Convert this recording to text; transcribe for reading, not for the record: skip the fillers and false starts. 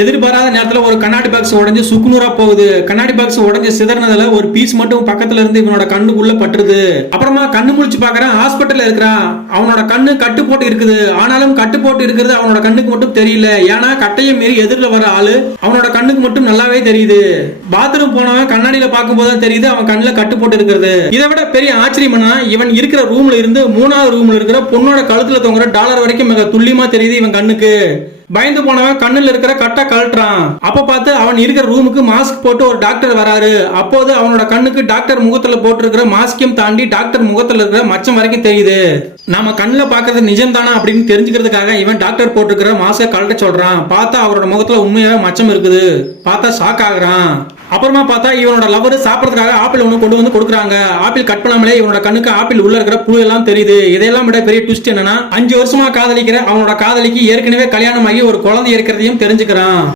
எதிர்பாராத நேரத்துல ஒரு கண்ணாடி பாக்ஸ் உடைஞ்சு சுக்குநூறா போகுது. கண்ணாடி பாக்ஸ் உடைஞ்சு சிதறனதுல ஒரு பீஸ் மட்டும் பக்கத்துல இருந்து இவனோட கண்ணுக்குள்ள பட்டுருது. அப்புறமா கண்ணு முழிச்சு பாக்குறான், ஹாஸ்பிட்டல்ல இருக்கிறான். அவனோட கண்ணு கட்டு போட்டு இருக்குது. ஆனாலும் கட்டு போட்டு இருக்கிறது அவனோட கண்ணுக்கு மட்டும் தெரியல. ஏன்னா கட்டையை மீறி எதிரில் வர ஆளு அவனோட கண்ணுக்கு மட்டும் நல்லாவே தெரியுது. பாத்ரூம் போனவன் கண்ணாடியில பார்க்கும் போது தெரியுது அவன் கண்ணுல கட்டு போட்டு இருக்கிறது. இதை விட பெரிய ஆச்சரியம்னா இவன் இருக்கிற ரூம்ல இருந்து 3வது ரூம்ல இருக்கிற பொண்ணோட கழுத்துல தொங்குற டாலர் வரைக்கும் மிக துல்லியமா தெரியுது இவன் கண்ணுக்கு. பயந்து போனவன் கண்ணுல இருக்கிற கட்டை கழட்டுறான். அப்ப பார்த்து அவன் இருக்கிற ரூமுக்கு மாஸ்க் போட்டு ஒரு டாக்டர் வராரு. அப்போது அவனோட கண்ணுக்கு டாக்டர் முகத்துல போட்டு இருக்கிற மாஸ்கையும் தாண்டி டாக்டர் முகத்துல இருக்கிற மச்சம் வரைக்கும் தெரியுது. நாம கண்ணுல பாக்குறது நிஜம் தானா அப்படின்னு தெரிஞ்சுக்கிறதுக்காக இவன் டாக்டர் போட்டுருக்கிற மாஸ்க கழட்ட சொல்றான். பார்த்தா அவரோட முகத்துல உண்மையாவே மச்சம் இருக்குது. பார்த்தா ஷாக் ஆகுறான். அப்புறமா பார்த்தா இவனோட லவர் சாப்பிடறதுக்காக ஆப்பிள் ஒண்ணு கொண்டு வந்து கொடுக்குறாங்க. ஆப்பிள் கட் பண்ணாமலே இவனோட கண்ணுக்கு ஆப்பிள் உள்ள இருக்கிற புழு எல்லாம் தெரியுது. இதெல்லாம் விட பெரிய ட்விஸ்ட் என்னன்னா 5 வருஷமா காதலிக்கிற அவனோட காதலிக்கு ஏற்கனவே கல்யாணம் ஆகி ஒரு குழந்தை இருக்கிறதையும் தெரிஞ்சுக்கிறான்.